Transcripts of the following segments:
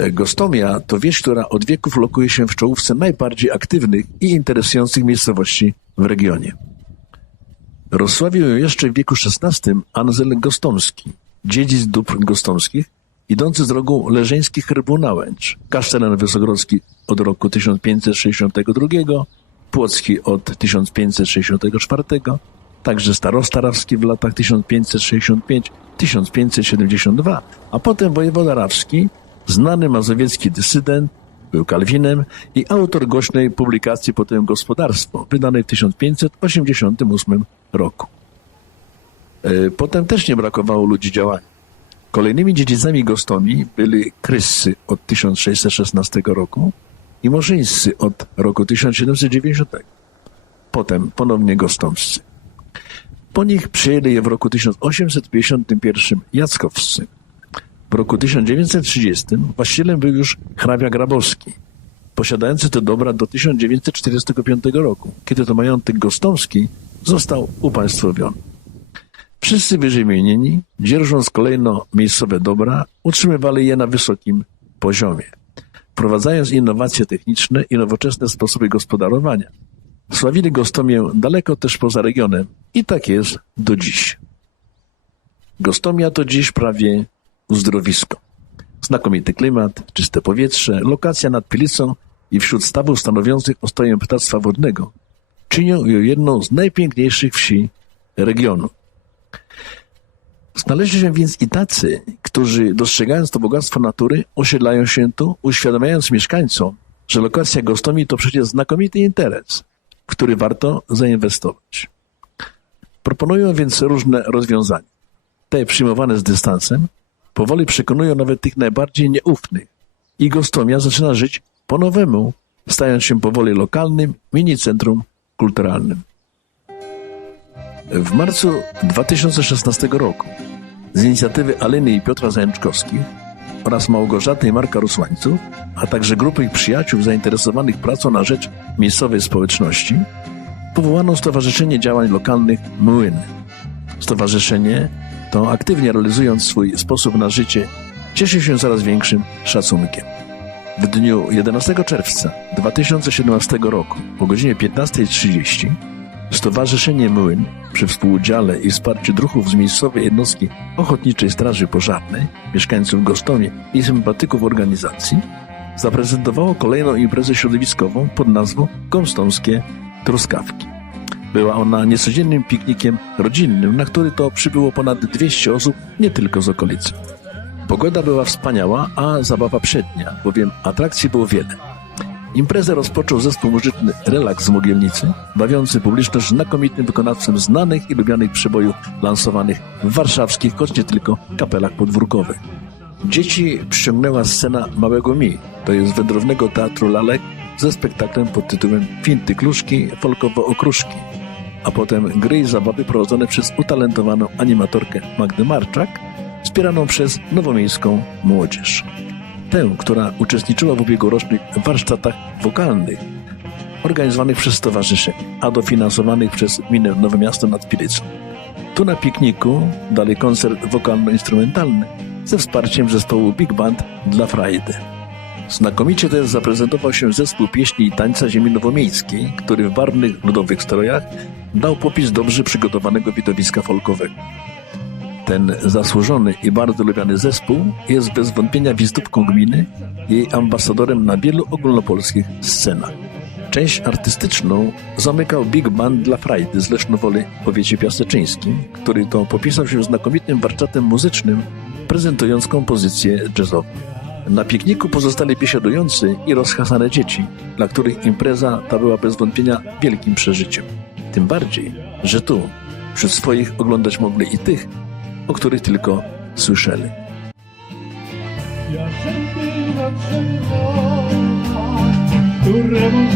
E, Gostomia to wieś, która od wieków lokuje się w czołówce najbardziej aktywnych i interesujących miejscowości w regionie. Rozsławił ją jeszcze w wieku XVI Anzel Gostomski, dziedzic dóbr gostomskich, idący z drogą Leżeńskich Rybów na Łęcz, kasztelan wysogrodzki od roku 1562, Płocki od 1564, także starostarawski w latach 1565-1572, a potem wojewoda rawski, znany mazowiecki dysydent, był Kalwinem i autor głośnej publikacji Potem Gospodarstwo, wydanej w 1588 roku. E, Potem też nie brakowało ludzi działania. Kolejnymi dziedzicami Gostomii byli Kryssy od 1616 roku i Morzyńscy od roku 1790. Potem ponownie Gostomscy. Po nich przyjęli je w roku 1851 Jackowscy. W roku 1930 właścicielem był już hrabia Grabowski, posiadający te dobra do 1945 roku, kiedy to majątek gostomski został upaństwowiony. Wszyscy wyżej dzierżąc kolejno miejscowe dobra, utrzymywali je na wysokim poziomie, wprowadzając innowacje techniczne i nowoczesne sposoby gospodarowania. Sławili Gostomię daleko też poza regionem i tak jest do dziś. Gostomia to dziś prawie uzdrowisko. Znakomity klimat, czyste powietrze, lokacja nad Pilicą i wśród stawów stanowiących ostoję ptactwa wodnego czynią ją jedną z najpiękniejszych wsi regionu. Znaleźli się więc i tacy, którzy dostrzegając to bogactwo natury, osiedlają się tu, uświadamiając mieszkańcom, że lokacja Gostomii to przecież znakomity interes, w który warto zainwestować. Proponują więc różne rozwiązania. Te przyjmowane z dystansem powoli przekonują nawet tych najbardziej nieufnych i Gostomia zaczyna żyć po nowemu, stając się powoli lokalnym mini-centrum kulturalnym. W marcu 2016 roku z inicjatywy Aleny i Piotra Zajączkowskich oraz Małgorzaty i Marka Rusłańców, a także grupy ich przyjaciół zainteresowanych pracą na rzecz miejscowej społeczności, powołano Stowarzyszenie Działań Lokalnych Młyn. Stowarzyszenie to aktywnie realizując swój sposób na życie cieszy się coraz większym szacunkiem. W dniu 11 czerwca 2017 roku o godzinie 15.30 Stowarzyszenie Młyn przy współudziale i wsparciu druhów z miejscowej jednostki Ochotniczej Straży Pożarnej, mieszkańców Gostomie i sympatyków organizacji zaprezentowało kolejną imprezę środowiskową pod nazwą Gąstomskie Truskawki. Była ona niecodziennym piknikiem rodzinnym, na który to przybyło ponad 200 osób, nie tylko z okolicy. Pogoda była wspaniała, a zabawa przednia, bowiem atrakcji było wiele. Imprezę rozpoczął zespół muzyczny Relaks z Mogielnicy, bawiący publiczność znakomitym wykonawcem znanych i lubianych przebojów lansowanych w warszawskich, choć nie tylko, kapelach podwórkowych. Dzieci przyciągnęła scena Małego Mi, to jest wędrownego teatru lalek ze spektaklem pod tytułem Finty Kluszki, folkowo okruszki, a potem gry i zabawy prowadzone przez utalentowaną animatorkę Magdę Marczak, wspieraną przez nowomiejską młodzież tę, która uczestniczyła w ubiegłorocznych warsztatach wokalnych organizowanych przez stowarzyszenie, a dofinansowanych przez gminę Nowe Miasto nad Pilicą. Tu na pikniku dalej koncert wokalno-instrumentalny ze wsparciem zespołu Big Band dla Frajdy. Znakomicie też zaprezentował się zespół pieśni i tańca ziemi nowomiejskiej, który w barwnych ludowych strojach dał popis dobrze przygotowanego widowiska folkowego. Ten zasłużony i bardzo lubiany zespół jest bez wątpienia wizytówką gminy i jej ambasadorem na wielu ogólnopolskich scenach. Część artystyczną zamykał Big Band dla Frajdy z Lesznowoli w powiecie piaseczyńskim, który to popisał się znakomitym warsztatem muzycznym, prezentując kompozycje jazzowe. Na pikniku pozostali biesiadujący i rozchasane dzieci, dla których impreza ta była bez wątpienia wielkim przeżyciem. Tym bardziej, że tu, wśród swoich oglądać mogli i tych, o których tylko słyszeli. Któremu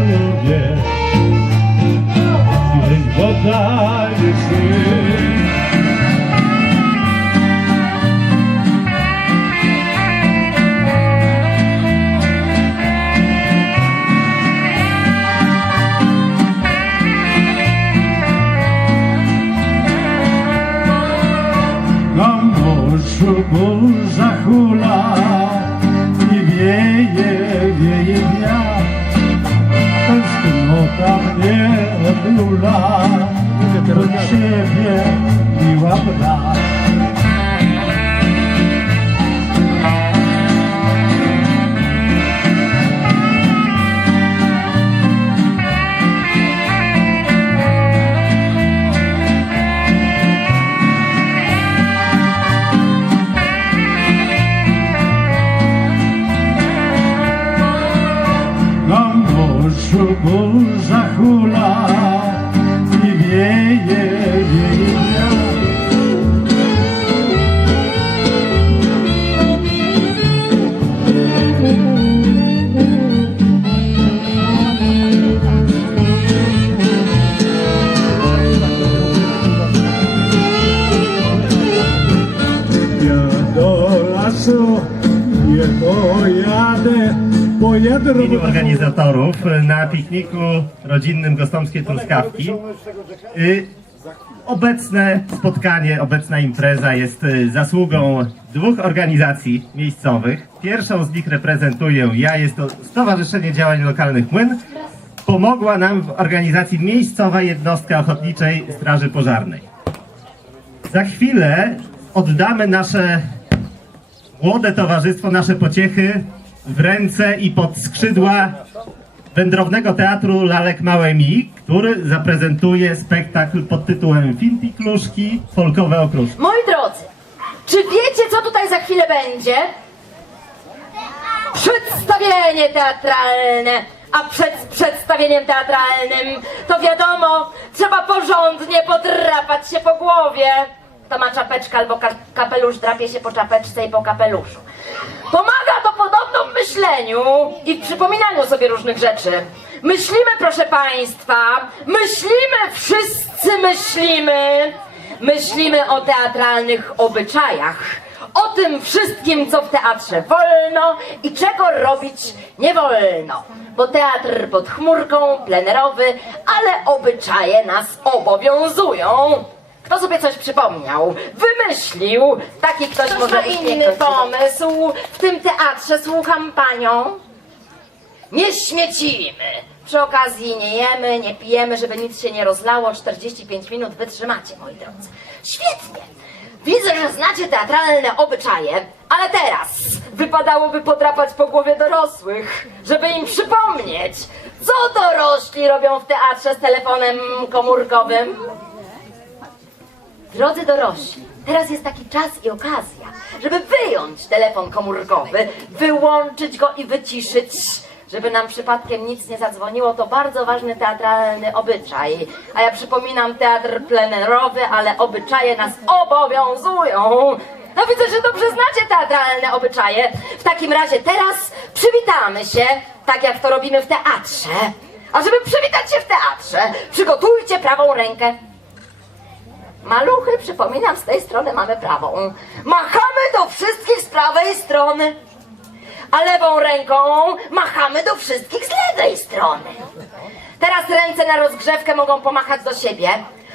lubię Więc poddaję się Na morzu burza ရှင်ဖြင့်ဒီဝပ္ပတာ lasu nie pojadę, pojadę W imieniu organizatorów na pikniku rodzinnym Gostomskie Truskawki. Y, Obecne spotkanie, obecna impreza jest y, zasługą dwóch organizacji miejscowych. Pierwszą z nich reprezentuję ja, jest to Stowarzyszenie Działań Lokalnych Młyn. Pomogła nam w organizacji miejscowa jednostka Ochotniczej Straży Pożarnej. Za chwilę oddamy nasze młode towarzystwo, nasze pociechy w ręce i pod skrzydła Wędrownego Teatru Lalek Małe Mi, który zaprezentuje spektakl pod tytułem Finti Kluszki, folkowe okruszki. Moi drodzy, czy wiecie, co tutaj za chwilę będzie? Przedstawienie teatralne. A przed przedstawieniem teatralnym, to wiadomo, trzeba porządnie podrapać się po głowie. Ma czapeczkę albo ka kapelusz, drapie się po czapeczce i po kapeluszu. Pomaga to podobno w myśleniu i w przypominaniu sobie różnych rzeczy. Myślimy, proszę Państwa, myślimy, wszyscy myślimy. Myślimy o teatralnych obyczajach, o tym wszystkim, co w teatrze wolno i czego robić nie wolno. Bo teatr pod chmurką, plenerowy, ale obyczaje nas obowiązują. Kto sobie coś przypomniał, wymyślił, taki ktoś Ktoś może ma inny pomysł. W tym teatrze słucham panią. Nie śmiecimy. Przy okazji nie jemy, nie pijemy, żeby nic się nie rozlało. 45 minut wytrzymacie, moi drodzy. Świetnie. Widzę, że znacie teatralne obyczaje, ale teraz wypadałoby podrapać po głowie dorosłych, żeby im przypomnieć, co dorośli robią w teatrze z telefonem komórkowym. Drodzy dorośli, teraz jest taki czas i okazja, żeby wyjąć telefon komórkowy, wyłączyć go i wyciszyć, żeby nam przypadkiem nic nie zadzwoniło. To bardzo ważny teatralny obyczaj. A ja przypominam, teatr plenerowy, ale obyczaje nas obowiązują. No widzę, że dobrze znacie teatralne obyczaje. W takim razie teraz przywitamy się, tak jak to robimy w teatrze. A żeby przywitać się w teatrze, przygotujcie prawą rękę. Maluchy, przypominam, z tej strony mamy prawą. Machamy do wszystkich z prawej strony. A lewą ręką machamy do wszystkich z lewej strony. Teraz ręce na rozgrzewkę mogą pomachać do siebie.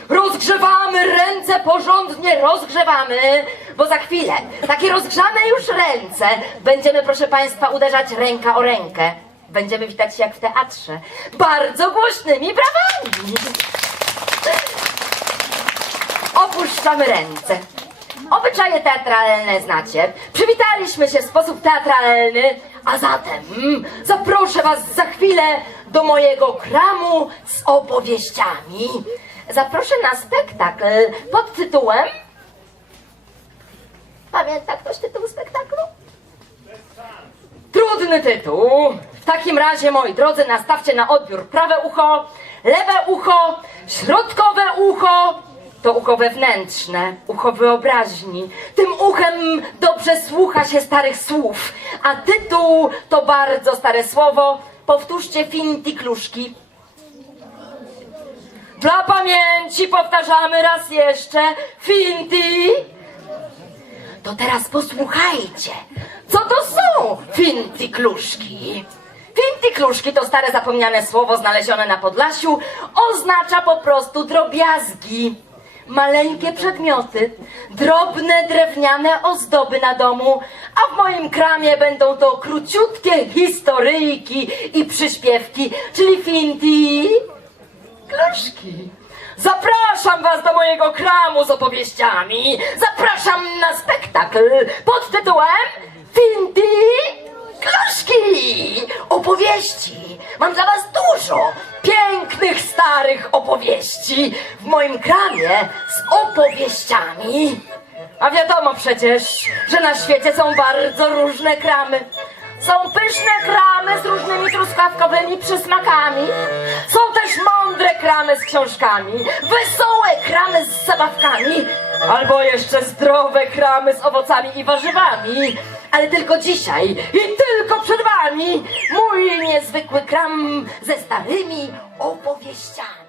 Rozgrzewamy ręce, porządnie rozgrzewamy, bo za chwilę takie rozgrzane już ręce będziemy, proszę Państwa, uderzać ręka o rękę. Będziemy witać się jak w teatrze. Bardzo głośnymi brawami. Opuszczamy ręce. Obyczaje teatralne znacie. Przywitaliśmy się w sposób teatralny, a zatem mm, zaproszę Was za chwilę do mojego kramu z opowieściami. Zaproszę na spektakl pod tytułem. Pamięta ktoś tytuł spektaklu? Trudny tytuł. W takim razie, moi drodzy, nastawcie na odbiór prawe ucho, lewe ucho, środkowe ucho. To ucho wewnętrzne, ucho wyobraźni. Tym uchem dobrze słucha się starych słów. A tytuł to bardzo stare słowo. Powtórzcie finti kluszki. Dla pamięci powtarzamy raz jeszcze. Finti. To teraz posłuchajcie, co to są fintikluszki? Fintikluszki to stare zapomniane słowo znalezione na Podlasiu. Oznacza po prostu drobiazgi. Maleńkie przedmioty, drobne drewniane ozdoby na domu, a w moim kramie będą to króciutkie historyjki i przyśpiewki, czyli finti, Kloszki. Zapraszam was do mojego kramu z opowieściami. Zapraszam na spektakl pod tytułem Finty Kloszki. Opowieści. Mam dla was dużo pięknych, starych opowieści w moim kramie z opowieściami. A wiadomo przecież, że na świecie są bardzo różne kramy. Są pyszne kramy z różnymi truskawkowymi przysmakami. Są też mądre kramy z książkami, wesołe kramy z zabawkami, albo jeszcze zdrowe kramy z owocami i warzywami. Ale tylko dzisiaj i tylko przed wami mój niezwykły kram ze starymi opowieściami.